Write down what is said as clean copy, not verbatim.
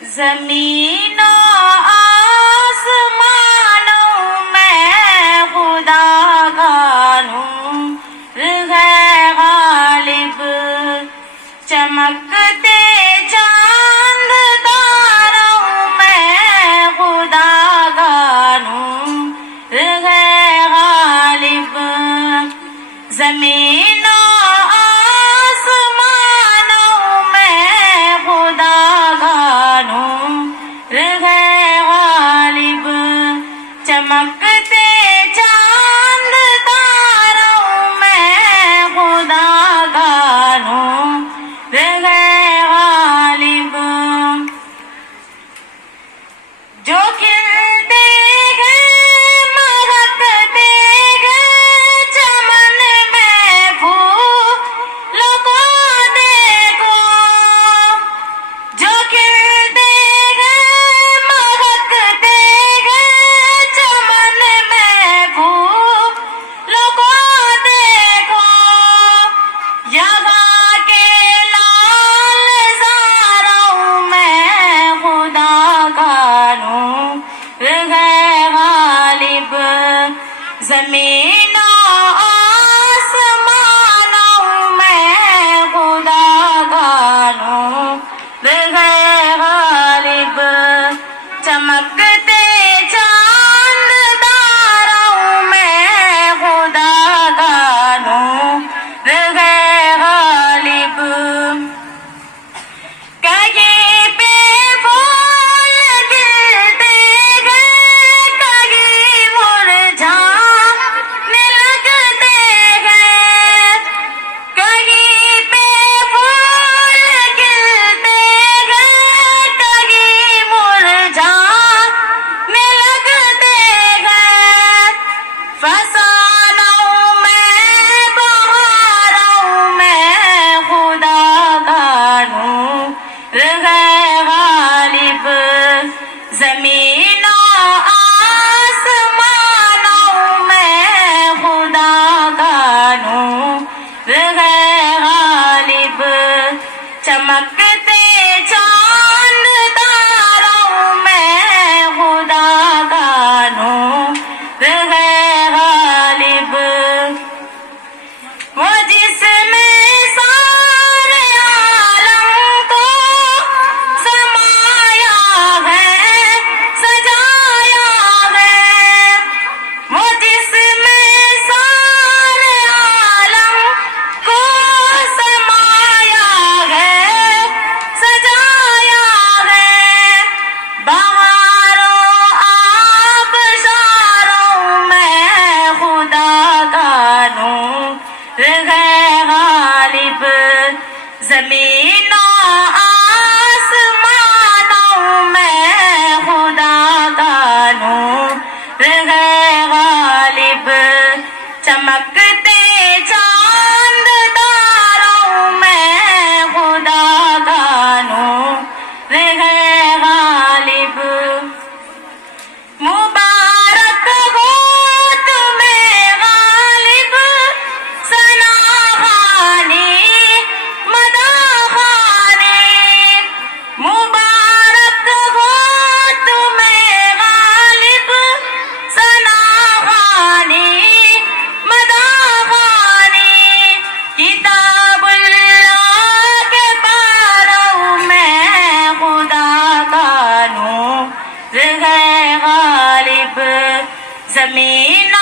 زمین و آسمانوں میں خدا کا نور ہے غالب، چمکتے چاند تاروں میں خدا کا نور ہے غالب، زمین و آسمانوں میں خدا کا نور ہے غالب، چمکتے چاند تاروں میں خدا کا نور ہے غالب، جو کھلتے ہیں مہکتے ہیں چمن میں پھولوں کو دیکھو، جو کھلتے ہیں مہکتے ہیں چمن میں پھولوں کو دیکھو، یہاں کے لال زاروں میں خدا کا نور ہے غالب، زمین و آسمانوں میں خدا کا نور ہے غالب، چمکتے چاند تاروں میں خدا کا نور ہے غالب، کہیں پہ پھول کھلتے ہیں کہیں مرجھانے لگتے ہیں، کہیں پہ پھول کھلتے ہیں کہیں مرجھانے لگتے ہیں، فسانوں میں بہاروں میں خدا کا نور ہے غالب، زمین و آسمانوں میں خدا کا نور ہے غالب، چمکتے چاند تاروں میں خدا کا نور ہے غالب، وہ جس میں سارے عالم کو سمایا ہے سجایا ہے، وہ جس میں سارے عالم کو سمایا ہے سجایا ہے، بہاروں آبشاروں میں خدا کا نور ہے غالب، زمین و آسمانوں میں خدا کا نور ہے غالب، چمکتے چاند تاروں میں خدا کا نور ہے غالب، مبارک ہو تمہیں غالب ثنا خوانی مدح خوانی، مبارک ہو تمہیں غالب ثنا خوانی مدح خوانی، کتاب اللہ کے پاروں میں خدا کا نور ہے غالب، زمین و